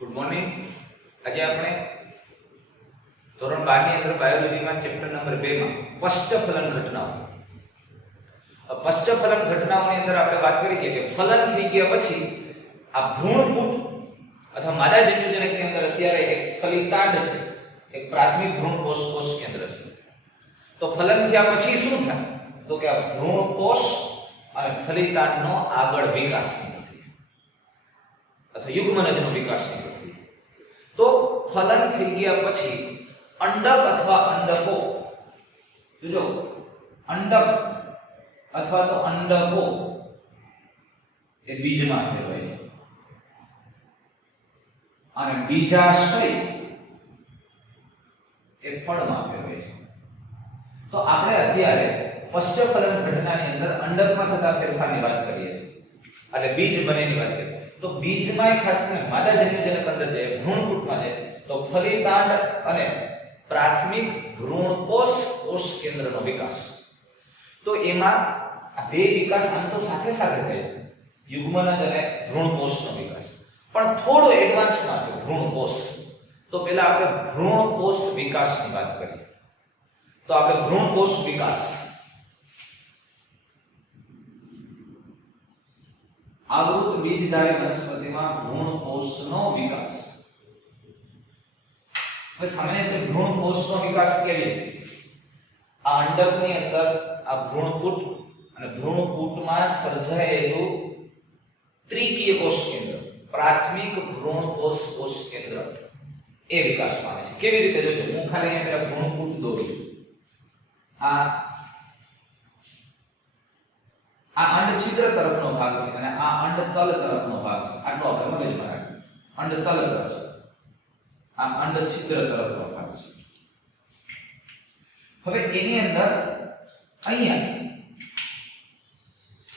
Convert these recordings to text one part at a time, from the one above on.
Good morning. આજે આપણે ધોરણ 12 ની અંદર બાયોલોજીમાં ચેપ્ટર નંબર 2 માં પશ્ચફલન ઘટનાઓ પશ્ચફલન ઘટનાઓની અંદર આપણે વાત કરી કે ફલન થઈ ગયા પછી આ ભ્રૂણપુટ અથવા માદા જન્યુજનકની અંદર અત્યારે એક ફલિતાંડ છે, એક પ્રાથમિક ભ્રૂણકોષ કોષ કેન્દ્ર છે। તો ફલન થયા પછી શું થાય તો કે આ ભ્રૂણકોષ અને ફલિતાંડનો આગળ વિકાસ અથવા યુગ્મનજનો વિકાસની પ્રક્રિયા। તો ફલન થઈ ગયા પછી અંડક અથવા અંડકો, જોજો અંડક અથવા તો અંડકો એ બીજમાં ફેરવાય છે અને બીજાશય એ ફળમાં ફેરવાય છે। તો આપણે અત્યારે પશ્ચફલન ઘટનાની અંદર અંડકમાં થતા ફેરફારની વાત કરીએ છીએ, એટલે બીજ બનેની વાત કરીએ તો બીજમાં ખાસ કરીને માદા જન્યુજનક અંદર જે ભ્રૂણપુટમાં છે તો ફલિતાંડ અને પ્રાથમિક ભ્રૂણકોષ કોષ કેન્દ્રનો વિકાસ। તો એમાં આ બે વિકાસ આમ તો સાથે સાથે થાય છે, યુગ્મનજ અને ભ્રૂણકોષનો વિકાસ, પણ થોડો એડવાન્સમાં છે ભ્રૂણકોષ। તો પહેલા આપણે ભ્રૂણકોષ વિકાસની વાત કરીએ તો આપણે ભ્રૂણકોષ વિકાસ, આવૃત બીજધારી વનસ્પતિમાં ભ્રૂણકોષનો વિકાસ। હવે સામાન્ય રીતે ભ્રૂણકોષનો વિકાસ કેવી રીતે? આ અંડકની અંદર આ ભ્રૂણપુટ અને ભ્રૂણપુટમાં સર્જાયેલું ત્રિકીય કોષ કેન્દ્ર, પ્રાથમિક ભ્રૂણકોષ કોષ કેન્દ્ર એ વિકાસ પામે છે। કેવી રીતે જોજો, હું ખાલી અહીંયા પેલા ભ્રૂણપુટ દોરું છું। આ અંડ છિદ્ર તરફનો ભાગ છે અને આ અંડ તલ તરફનો ભાગ છે, આટલો આપણે મગજમાં રાખીએ। અંડ તલ તરફ છે, આ અંડ છિદ્ર તરફનો ભાગ છે। હવે એની અંદર અહીંયા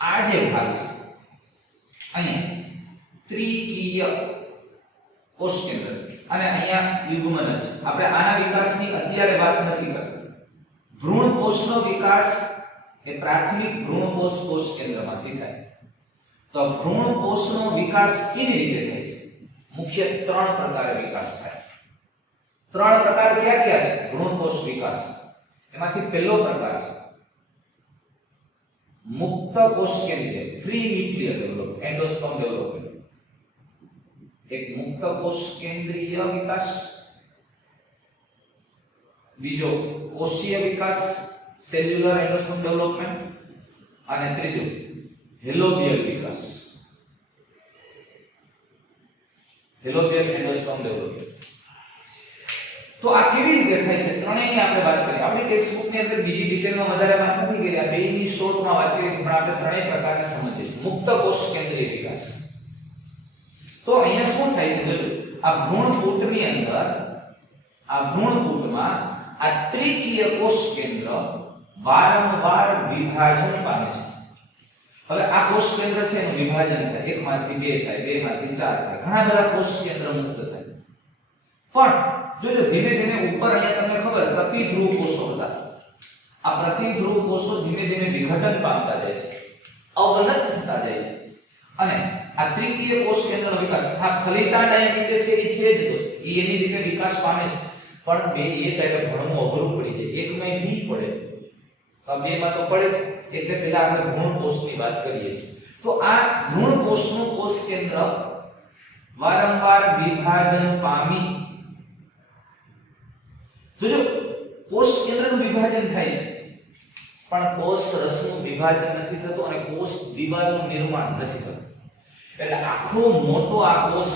આ જે ભાગ છે અહીંયા ત્રિકીય કોષ કેન્દ્ર અને અહીંયા યુગ્મનજ છે। આપણે આના વિકાસની અત્યારે વાત નથી કરતા। ભ્રૂણકોષનો વિકાસ એ પ્રાથમિક ભ્રૂણકોષ કોષ કેન્દ્રમાંથી થાય। તો ભ્રૂણકોષનો વિકાસ કેવી રીતે થાય છે? મુખ્ય ત્રણ પ્રકારે વિકાસ થાય। ત્રણ પ્રકાર કયા કયા છે ભ્રૂણકોષ વિકાસ? એમાંથી પહેલો પ્રકાર છે મુક્ત કોષ કેન્દ્રીય, free nuclear development, endosperm development, એક મુક્ત કોષ કેન્દ્રીય વિકાસ। બીજો કોષીય વિકાસ, સેલ્યુલર એન્ડોસ્પર્મ ડેવલપમેન્ટ, અને ત્રીજો હેલોબિયલ વિકાસ, હેલોબિયલ એન્ડોસ્પર્મ ડેવલપમેન્ટ। તો આ કેવી રીતે થાય છે ત્રણેયની આપણે વાત કરીએ। આપણી ટેક્સ્ટ બુકની અંદર બીજી ડિટેલમાં વધારે વાત નથી કરી, આ બેની શોર્ટમાં વાત કરી છે, પણ આપણે ત્રણેય પ્રકારને સમજીએ છીએ। મુક્ત કોષ કેન્દ્રીય વિકાસ, તો અહીંયા શું થાય છે જોજો, આ ભ્રૂણપુટની અંદર આ ભ્રૂણપુટમાં આ ત્રિકીય કોષ કેન્દ્ર વારંવાર વિભાજન પામે છે। હવે આ કોષ કેન્દ્ર છે એનું વિભાજન થાય, એકમાંથી બે થાય, બેમાંથી ચાર થાય, ઘણા બધા કોષ કેન્દ્ર મુક્ત થાય। પણ જોજો ધીમે ધીમે ઉપર અહીંયા તમને ખબર પ્રતિધ્રુવ કોષો હતા, આ પ્રતિધ્રુવ કોષો ધીમે ધીમે વિઘટન પામતા જાય છે, અવનત થતા જાય છે અને આ ત્રિકીય કોષ કેન્દ્રનો વિકાસ, આ ફલિતાંડ અહીંયા નીચે છે એ છે જ દોસ્ત, એ એની રીતે વિકાસ પામે છે, પણ બે એક એટલે ભણવું અઘરું પડી જાય, એકમાં નહીં પડે તો બે માં તો પડે છે। એટલે પહેલા આપણે ભ્રૂણકોષની વાત કરીએ છીએ। તો આ ભ્રૂણકોષનું કોષ કેન્દ્ર વારંવાર વિભાજન પામી, જોજો કોષ કેન્દ્રનું વિભાજન થાય છે પણ કોષ રસનું વિભાજન નથી થતું અને કોષ દિવાલનું નિર્માણ નથી થતું। એટલે આખો મોટો આ કોષ,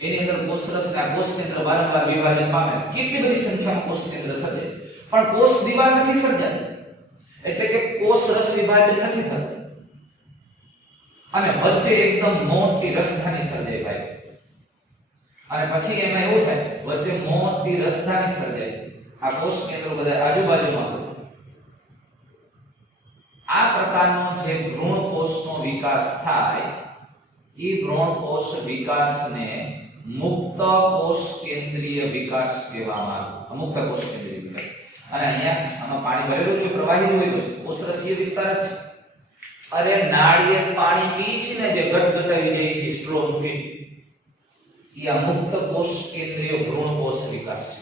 એની અંદર કોષ રસ અને કોષ કેન્દ્ર વારંવાર વિભાજન પામે, કેટલી બધી સંખ્યામાં કોષ કેન્દ્ર સર્જાય પણ કોષ દિવાલ નથી સર્જાતી, એટલે કે કોષ રસ વિભાજન નથી થતું અને વચ્ચે એકદમ મોટી રસધાની સર્જાય ભાઈ, અને પછી એમાં એવું થાય વચ્ચે મોટી રસધાની સર્જાય, આ કોષ કેન્દ્રો બધા આજુબાજુમાં હોય। આ પ્રકારનો જે ભ્રૂણકોષનો વિકાસ થાય એ ભ્રૂણકોષ વિકાસને મુક્ત કોષ કેન્દ્રીય વિકાસ કહેવામાં આવે। મુક્ત કોષ કેન્દ્રીય વિકાસ, અને અહીંયા આમાં પાણી ભરેલું હોય, પ્રવાહી હોય તો કોષરસીય વિસ્તાર જ છે। અરે નાળિયેર પાણી પી છે ને જે ગટગટાવી જાય છે સ્ટ્રો મૂકી, એ આ મુક્ત કોષ કેન્દ્રીય ભ્રૂણ કોષ વિકાસ છે.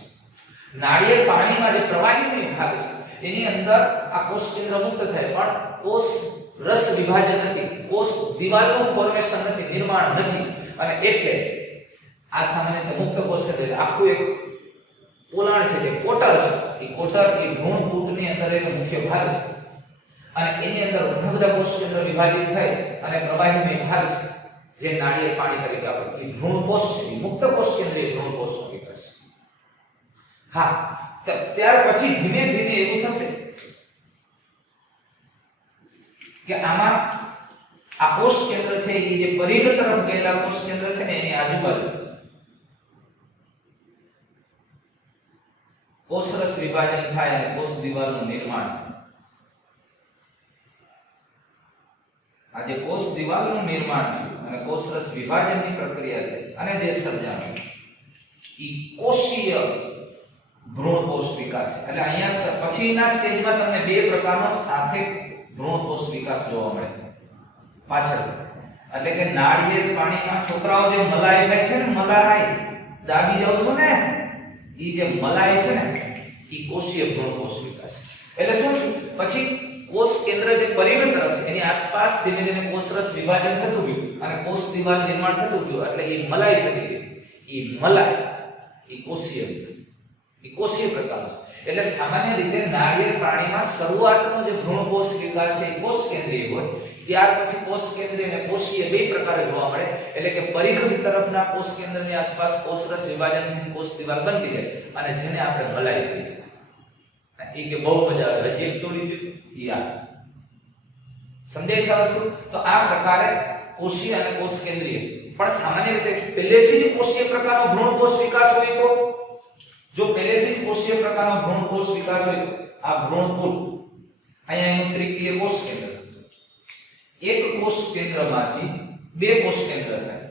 નાળિયેર પાણીમાં જે પ્રવાહીનો ભાગ છે એની અંદર આ કોષ કેન્દ્ર મુક્ત થાય, પણ કોષ રસ વિભાજન નથી, કોષ દિવાલનું ફોર્મેશન નથી, નિર્માણ નથી, અને એટલે આ સામાન્ય મુક્ત કોષ કેન્દ્ર આખું એક પોલાણ છે જે કોટર છે. એ કોટર એ ભ્રૂણ કૂટની અંદર એનો મુખ્ય ભાગ છે, અને એની અંદર ઘણા બધા કોષ કેન્દ્ર વિભાજિત થાય અને પ્રવાહીનો ભાગ છે જે નાળિયેર પાણી તરીકે આપણે એ ભ્રૂણ કોષ છે, એ મુક્ત કોષ કેન્દ્રીય ભ્રૂણ કોષનો વિકાસ છે. હા, ત્યાર પછી ધીમે ધીમે એવું થશે કે આમાં આ કોષ કેન્દ્ર છે એ જે પરિઘ તરફ ગયેલા કોષ કેન્દ્ર છે ને એની આજુબાજુ કોષરસ વિભાજન થાય અને કોષ દિવાલનું નિર્માણ થાય. આ જે કોષ દિવાલનું નિર્માણ થયું અને કોષરસ વિભાજનની પ્રક્રિયા થઈ અને જે સર્જાયું ઈ કોષીય ભ્રૂણ કોષ વિકાસ છે. એટલે અહીંયા પછીના સ્ટેજમાં તમને બે પ્રકારનો સાથે ભ્રૂણ કોષ વિકાસ જોવા મળે પાછળ. એટલે કે નાળિયેર પાણીમાં છોકરાઓ જે મલાઈ ખાય છે ને, મલાઈ દાબી જાવ છો ને, ઈ જે મલાઈ છે ને ઈ કોષીય ભ્રૂણ કોષ વિકાસ છે. એટલે શું પછી કોષ કેન્દ્ર જે પરિઘ તરફ છે એની આસપાસ ધીમે ધીમે કોષરસ વિભાજન થતું ગયું અને કોષ દિવાલ નિર્માણ થતું ગયું, એટલે એ મલાઈ થતી ગઈ. એ મલાઈ એ કોષીય પ્રકાર છે. એટલે સામાન્ય રીતે નાળિયેર પ્રાણીમાં શરૂઆતનો જે ભ્રૂણ કોષ વિકાસ છે એ કોષ કેન્દ્રીય હોય, ત્યાર પછી કોષ કેન્દ્રીય અને કોષીય બે પ્રકારે જોવા મળે. એટલે કે પરિઘ તરફના કોષ કેન્દ્રની આસપાસ કોષરસ વિભાજનથી કોષ દિવાલ બનતી જાય અને જેને આપણે મલાઈ કહીએ છીએ. એ કે બહુ મજા આવે, હજી એક તોડી દીધું યા સમજાય છે વસ્તુ. તો આ પ્રકારે કોષીય અને કોષ કેન્દ્રીય, પણ સામાન્ય રીતે પહેલેથી જ કોષીય પ્રકારનો ભ્રૂણ કોષ વિકાસ હોય તો, જો પહેલેથી જ કોષીય પ્રકારનો ભ્રૂણ કોષ વિકાસ હોય તો આ ભ્રૂણકૂટ અહીંયા એનું ત્રિકીય કોષ કેન્દ્ર, એક કોષ કેન્દ્રમાંથી બે કોષ કેન્દ્ર થાય.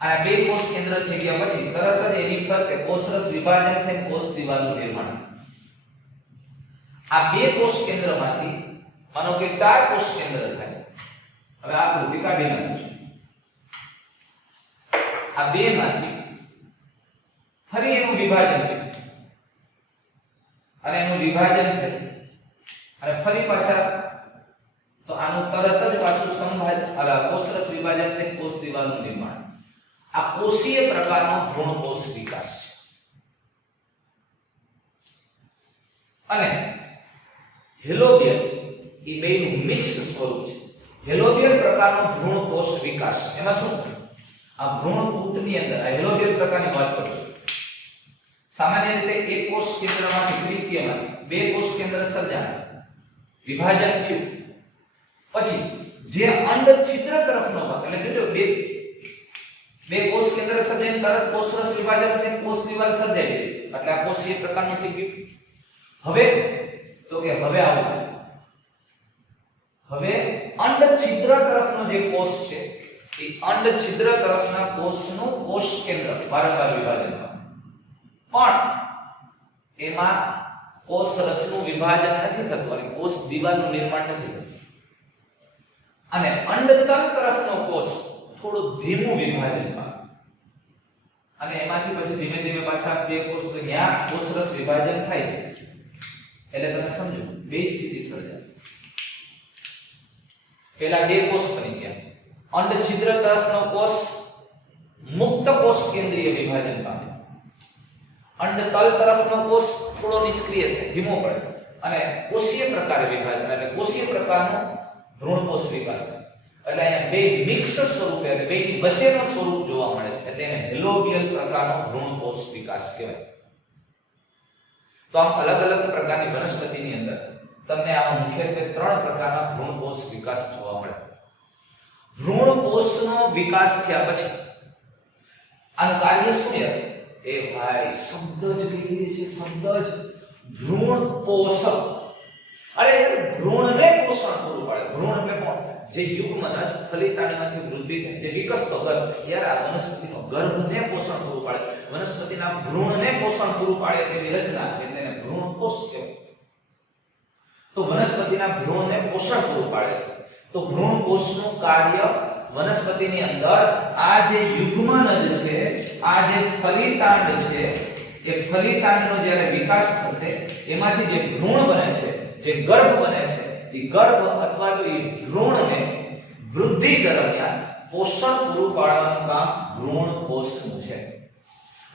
આ બે કોષ કેન્દ્ર થઈ ગયા પછી તરત જ એની ફરતે કોષરસ વિભાજન થઈ કોષ દિવાલનું નિર્માણ. આ બે કોષ કેન્દ્રમાંથી માનો કે ચાર કોષ કેન્દ્ર થાય. હવે આકૃતિ કાઢી નાખું છું. આ બે માંથી ફરી એનું વિભાજન છે અને એનું વિભાજન થાય અને ફરી પાછા તો આનું તરત જ પાછું કોષરસ વિભાજન થઈ કોષ દિવાલનું નિર્માણ. આ કોષીય પ્રકારનો ભ્રૂણ કોષ વિકાસ છે. અને હેલોબિયલ એ બેનું મિક્સ સ્વરૂપ છે. હેલોબિયલ પ્રકારનો ભ્રૂણ કોષ વિકાસ, એમાં શું આ ભ્રૂણ કૂટની અંદર આ હેલોબિયલ પ્રકારની વાત કરું છું. સામાન્ય રીતે એક કોષ કેન્દ્રમાંથી દ્વિતીયમાંથી બે કોષ કેન્દ્ર સર્જાયા, વિભાજન થયું, પછી જે અંડ છિદ્ર તરફનો ભાગ એટલે કે જો બે કોષ કેન્દ્ર સર્જાઈને તરત કોષરસ વિભાજન થઈને કોષ દિવાલ સર્જાઈ ગઈ, એટલે આ કોષીય પ્રકારનું થઈ ગયું. હવે તો કે હવે આવું છે, હવે અંડ છિદ્ર તરફનો જે કોષ છે એ અંડ છિદ્ર તરફના કોષનું કોષ કેન્દ્ર વારંવાર વિભાજન પામે, પણ એમાં કોષ રસનું વિભાજન નથી થતું અને કોષ દિવાલનું નિર્માણ નથી થતું. અને અંડતલ તરફનો કોષ થોડું ધીમું વિભાજન પામે અને એમાંથી પછી ધીમે ધીમે પાછા બે કોષ તો ત્યાં કોષરસ વિભાજન થાય છે. એટલે તમે સમજો બે સ્થિતિ સર્જાય. પહેલા બે કોષ બની ગયા, અંડ છિદ્ર તરફનો કોષ મુક્ત કોષ કેન્દ્રીય વિભાજન પામે, અંડ તલ તરફનો કોષ થોડો નિષ્ક્રિય થાય, ધીમો પડે અને કોષીય પ્રકારે વિભાજન એટલે કોષીય પ્રકારનો ભ્રૂણ કોષ વિકાસ થાય. એટલે અહીંયા બે મિક્સ સ્વરૂપે એટલે બેની વચ્ચેનો સ્વરૂપ જોવા મળે છે, એટલે એને હેલોબિયલ પ્રકારનો ભ્રૂણ કોષ વિકાસ કહેવાય. તો આમ અલગ અલગ પ્રકારની વનસ્પતિની અંદર તમને આમાં મુખ્યત્વે ત્રણ પ્રકારના ભ્રૂણ કોષ વિકાસ જોવા મળે. ભ્રૂણ કોષનો વિકાસ થયા પછી આનું કાર્ય શું યાર? એ ભાઈ શબ્દ જ કહીએ છે, શબ્દ જ ભ્રૂણ પોષક. અરે ભ્રૂણને પોષણ પૂરું પાડે. ભ્રૂણ એટલે કોણ? જે યુગ્મના ફલિતાણીમાંથી વૃદ્ધિ થાય, જે વિકસતો ગર્ભ. યાર આ વનસ્પતિનો ગર્ભને પોષણ પૂરું પાડે, વનસ્પતિના ભ્રૂણને પોષણ પૂરું પાડે તેવી રચના એટલે એને ભ્રૂણ કોષ કહેવાય. તો વનસ્પતિના ભ્રૂણને પોષણ પૂરું પાડે છે. તો તો ભ્રૂણ કોષનું કાર્ય વનસ્પતિની અંદર આ જે યુગ્મનજ છે, આ જે ફલિતાંડ છે, એ ફલિતાંડનો જ્યારે વિકાસ થશે એમાંથી જે ભ્રૂણ બને છે, જે ગર્ભ બને છે, એ ગર્ભ અથવા તો એ ભ્રૂણને વૃદ્ધિ દરમિયાન પોષણ પૂરું પાડવાનું કામ ભ્રૂણ કોષનું છે.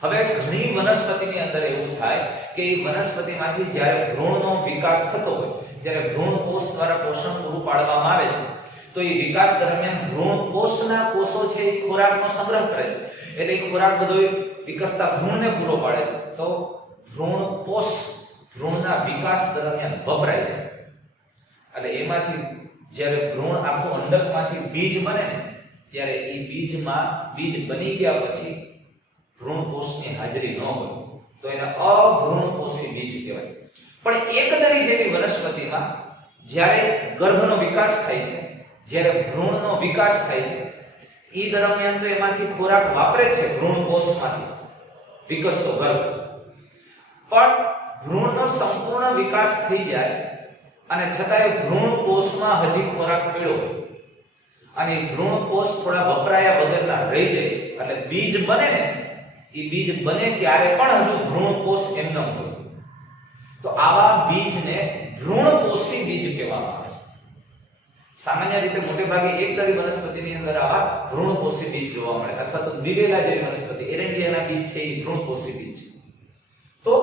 હવે ઘણી વનસ્પતિની અંદર એવું થાય કે એ વનસ્પતિમાંથી જ્યારે ભ્રૂણનો વિકાસ થતો હોય ત્યારે ભ્રૂણ કોષ દ્વારા પોષણ પૂરું પાડવામાં આવે છે, તો એ વિકાસ દરમિયાન ભ્રૂણ કોષના કોષો છે એ ખોરાકનો સંગ્રહ કરે છે, એટલે એ ખોરાક બધો વિકસતા ભ્રૂણને પૂરો પાડે છે. તો ભ્રૂણ કોષ ભ્રૂણના વિકાસ દરમિયાન વપરાય છે. એટલે એમાંથી જ્યારે ભ્રૂણ આખું અંડકમાંથી બીજ બને ને ત્યારે એ બીજમાં બીજ બની ગયા પછી ભ્રૂણ કોષની હાજરી ન હોય તો એને અભ્રૂણકોષી બીજ કહેવાય. પણ એકદળી જેવી વનસ્પતિમાં જ્યારે ગર્ભનો વિકાસ થાય છે, જ્યારે ભ્રૂણનો વિકાસ થાય છે, એ દરમિયાન તો એમાંથી ખોરાક વાપરે છે ભ્રૂણ કોષમાંથી વિકસતો ગર્ભ. પણ ભ્રૂણનો સંપૂર્ણ વિકાસ થઈ જાય અને છતાંય ભ્રૂણ કોષમાં હજી ખોરાક પડ્યો અને ભ્રૂણ કોષ થોડા વપરાયા વગરના રહી જાય છે, એટલે બીજ બને ને એ બીજ બને ત્યારે પણ હજુ ભ્રૂણ કોષ એમ ન હોય, તો આવા બીજને ભ્રૂણકોષી બીજ કહેવામાં આવે છે. સામાન્ય રીતે મોટે ભાગે એકદળી વનસ્પતિની અંદર આવા ભ્રૂણકોષી બીજ જોવા મળે, અથવા તો દિવેલા જેવી વનસ્પતિ એરંડિયાના બીજ છે એ ભ્રૂણકોષી બીજ છે. તો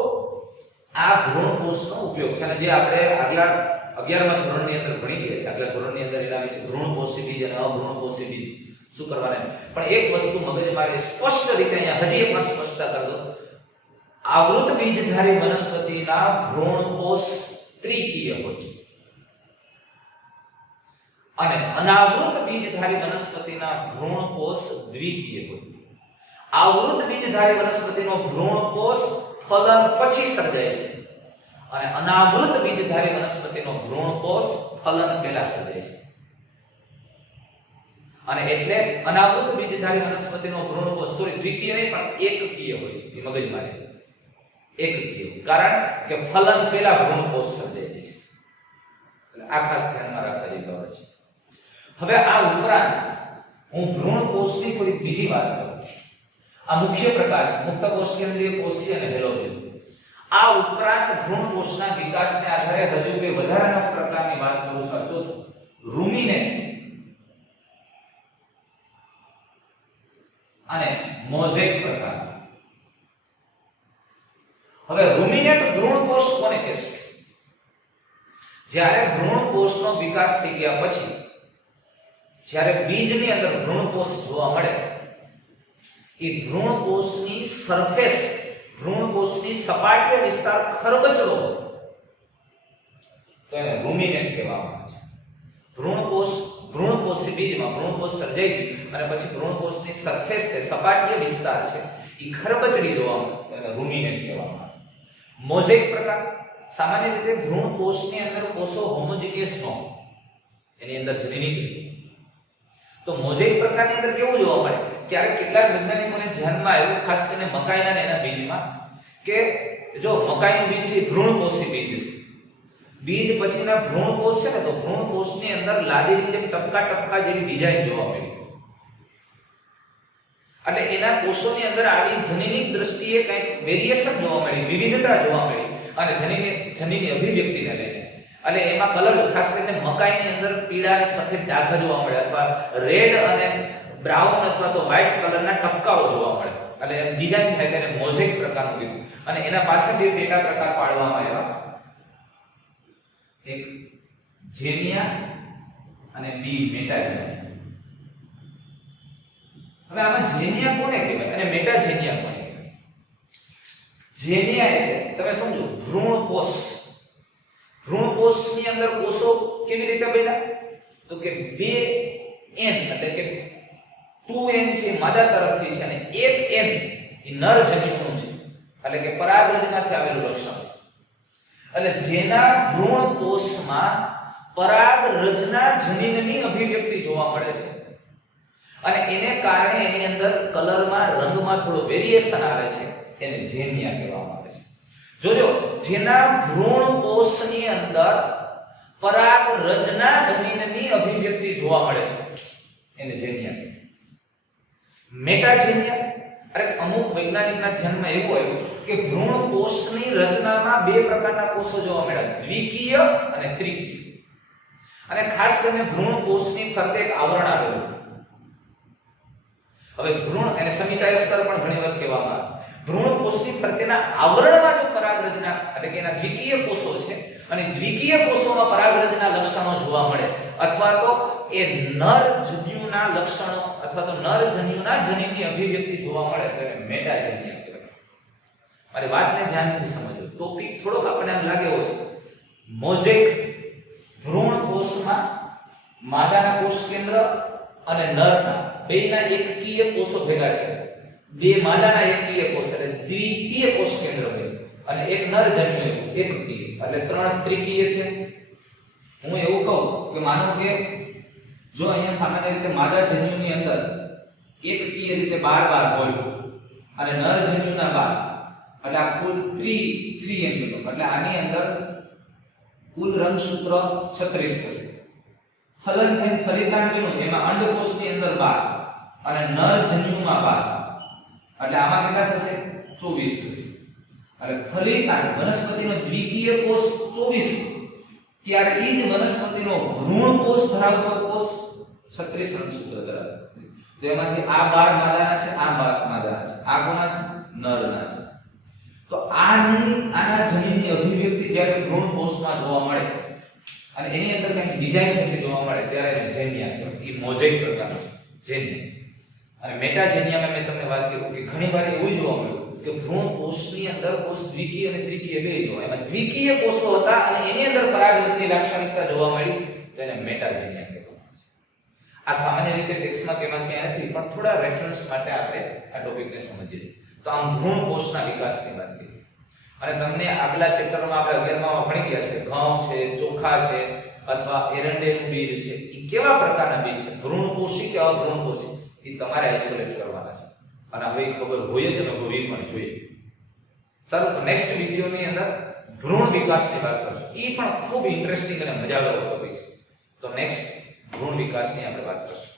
આ ભ્રૂણકોષનો ઉપયોગ છે, અને જે આપણે આગલા 11મા ધોરણની અંદર ભણી ગયા છે, આગલા ધોરણની અંદર એના વિશે ભ્રૂણકોષી બીજ અને અભ્રૂણકોષી બીજ શું કરવાને. પણ એક વસ્તુ મગજમાં સ્પષ્ટ રીતે અહીંયા હજી એક વાર સ્પષ્ટતા કરી દો. આવૃત બીજધારી વનસ્પતિના ભ્રૂણકોષ ત્રિકીય હોય અને અનાવૃત બીજધારી વનસ્પતિના ભ્રૂણકોષ દ્વિકીય હોય. આવૃત બીજધારી વનસ્પતિનો ભ્રૂણકોષ ફલન પછી સર્જાય છે અને અનાવૃત બીજધારી વનસ્પતિનો ભ્રૂણકોષ ફલન પહેલા સર્જાય છે. અને એટલે અનાવૃત બીજધારી વનસ્પતિનો ભ્રૂણકોષ દ્વિકીય નહીં પણ એકકીય હોય છે. એ મગજમાં રહે, એકકીય, કારણ કે ફલન પહેલા ભ્રૂણકોષ સર્જાય છે. એટલે આ ખાસ ધ્યાનમાં રાખવા જેવી બાબત છે. હવે આ ઉપરાંત હું ભ્રૂણકોષની થોડી બીજી વાત કરું. આ મુખ્ય પ્રકાર છે મુક્ત કોષ, કેન્દ્રીય કોષીય અને હેલોજન. આ ઉપરાંત ભ્રૂણકોષના વિકાસને આધારે હજુ બે વધારાના પ્રકારની વાત કરું છું. ચોથો રૂમિનેન્ટ અને મોઝેક પ્રકાર. હવે રૂમિનેન્ટ ભ્રૂણકોષ કોને કહેશે? જ્યારે ભ્રૂણકોષનો વિકાસ થઈ ગયા પછી જ્યારે બીજની અંદર ભ્રૂણકોષ જોવા મળે, એ ભ્રૂણકોષની સરફેસ, ભ્રૂણકોષની સપાટીય વિસ્તાર ખરબચડો હોય તો એને રૂમિનેન્ટ કહેવામાં આવે છે. ભ્રૂણકોષી બીજમાં ભ્રૂણકોષ સર્જાઈ અને પછી ભ્રૂણકોષની સરફેસ છે, સપાટીય વિસ્તાર છે, એ ખરબચડી જોવા મળે તો એને રૂમિનેન્ટ કહેવામાં આવે. મોઝેક પ્રકાર. સામાન્ય રીતે ભ્રૂણકોષની અંદર કોષો હોમોજીનિયસ ન હોય, એની અંદર જનીનિક. તો મોઝેક પ્રકારની અંદર કેવું જોવા મળે? ક્યારેક કેટલાક વૈજ્ઞાનિકોને ધ્યાનમાં આવ્યું, ખાસ કરીને મકાઈના અને એના બીજમાં, કે જો મકાઈનું બીજ છે ભ્રૂણકોષી બીજ છે, બીજ પછીના ભ્રૂણકોષ છે ને, તો ભ્રૂણકોષની અંદર લાદીની જેમ ટપકા ટપકા જેવી ડિઝાઇન જોવા મળી. એટલે એના કોષોની અંદર આવી જનીનિક દ્રષ્ટિએ કંઈક વેરિએશન જોવા મળી, વિવિધતા જોવા મળી, અને જનીની અભિવ્યક્તિને લઈને. અને એમાં કલર, ખાસ કરીને મકાઈની અંદર પીળા અને સફેદ ડાઘા જોવા મળે, અથવા રેડ અને બ્રાઉન અથવા તો વ્હાઇટ કલરના ટપકાઓ જોવા મળે. એટલે એમ ડિઝાઇન થાય કે મોઝેક પ્રકારનું બીજું. અને એના પાછળ બે પેટા પ્રકાર પાડવામાં આવ્યા, એક જેનિયા અને બી મેટાજેનિયા. હવે આમાં જેનિયા કોને કહેવાય અને મેટાજેનિયા કોને કહેવાય? જેનિયા એટલે તમે સમજો ભ્રૂણકોષ. ભ્રૂણકોષની અંદર કોષો કેવી રીતે બન્યા? તો કે 2n એટલે કે 2n છે માદા તરફથી છે અને 1n એ નર જન્યુનું છે, એટલે કે પરાગરજમાંથી આવેલું લક્ષણ છે. એટલે જેના ભ્રૂણકોષમાં પરાગરજના જનીનની અભિવ્યક્તિ જોવા મળે છે અને એને કારણે એની અંદર કલરમાં, રંગમાં થોડો વેરિએશન આવે છે, એને જેનિયા કહેવામાં આવે છે. જોજો, જેના ભ્રૂણકોષની અંદર પરાગરજના જનીનની અભિવ્યક્તિ જોવા મળે છે એને જન્યા. મેટાજન્યા અરે અમુક વૈજ્ઞાનિકના ધ્યાનમાં એવું આવ્યું કે ભ્રૂણ કોષની રચનામાં બે પ્રકારના કોષો જોવા મળ્યા, દ્વિકીય અને ત્રિકીય. અને ખાસ કરીને ભ્રૂણ કોષની ફરતે એક આવરણ આવેલું. હવે ભ્રૂણ અને સમિતાયસ્તર પણ ઘણી વખત કહેવામાં આવે. ભ્રૂણ કોષની ફરતેના આવરણમાં જો પરાગરજના એટલે કે એના દ્વિકીય કોષો છે અને દ્વિકીય કોષોમાં પરાગરજના લક્ષણો જોવા મળે અથવા તો એ નર જન્યુના લક્ષણો અથવા તો નર જન્યુના જનીનની અભિવ્યક્તિ જોવા મળે તો એને મેટાજન્યા કહેવાય. મારી વાતને ધ્યાનથી સમજો. ટોપિક થોડોક આપણને આમ લાગે એવો છે. મોઝેક ભ્રૂણ કોષમાં માદાના કોષ કેન્દ્ર અને નરના બેયના એકકીય કોષો ભેગા છે. બે માદાના એકકીય કોષ એટલે દ્વિકીય કોષ કેન્દ્ર બને અને એક નર જન્યુ એકકીય એટલે ત્રણ ત્રિકીય છે. હું એવું કહું કે માનો કે જો અહીંયા સામાન્ય રીતે માદા જન્યુની અંદર એકકીય રીતે 12 હોય અને નર જન્યુના 12 એટલે આ કુલ 3 એમ્બ્રિયો એટલે આની અંદર કુલ રંગસૂત્ર 36 થશે. ફલન થઈને ફલિતાંડ બન્યું એમાં અંડકોષની અંદર 12 અને નર જન્યુમાં 12 એટલે આમાં કેટલા થશે 24 થશે. એટલે ફલિતાંડ વનસ્પતિનો દ્વિકીય કોષ 24 ત્યારે એ જ વનસ્પતિનો ભ્રૂણ કોષ ધરાવતો કોષ 36 રંગસૂત્ર ધરાવે. જેમાંથી આ 12 માદાના છે, આ 12 માદાના છે, આ કોના છે નરના છે. તો આના જનીનની અભિવ્યક્તિ જ્યારે ભ્રૂણ કોષમાં જોવા મળે અને એની અંદર કંઈક ડિઝાઇન થતી જોવા મળે ત્યારે જેનિયા કહેવાય. એ મોઝેક પ્રકારનો જેનિયા. અને મેટાજેનિયામાં મેં તમને વાત કરી કે ઘણીવાર એવું જોવા મળ્યું કે ભ્રૂણ કોષની અંદર કોષ દ્વિકીય અને ત્રિકીય બે જોવા. એમાં દ્વિકીય કોષો હતા અને એની અંદર પરાગરજની લાક્ષણિકતા જોવા મળી તો એને મેટાજેનિયા કહેવામાં આવે છે. આ સામાન્ય રીતે ટેક્સ્ટમાં ક્યાં નથી પણ થોડા રેફરન્સ માટે આપણે આ ટોપિકને સમજીએ છીએ. તો આમ ભ્રૂણ કોષના વિકાસની વાત કરી અને તમને આગલા ચેપ્ટરમાં આપણે 11માં ભણી ગયા છે ઘઉં છે, ચોખા છે અથવા એરંડેનું બીજ છે. એ કેવા પ્રકારના બીજ છે, ભ્રૂણપોષી કે અભ્રૂણપોષી, એ તમારે આઇસોલેટ કરવાના છે. અને હવે ખબર હોય જ અને હોવી પણ જોઈએ. સારું, તો નેક્સ્ટ વિડિયોની અંદર ભ્રૂણ વિકાસની વાત કરશું. એ પણ ખૂબ ઇન્ટરેસ્ટિંગ અને મજાદાર ટોપિક છે. તો નેક્સ્ટ ભ્રૂણ વિકાસની આપણે વાત કરશું.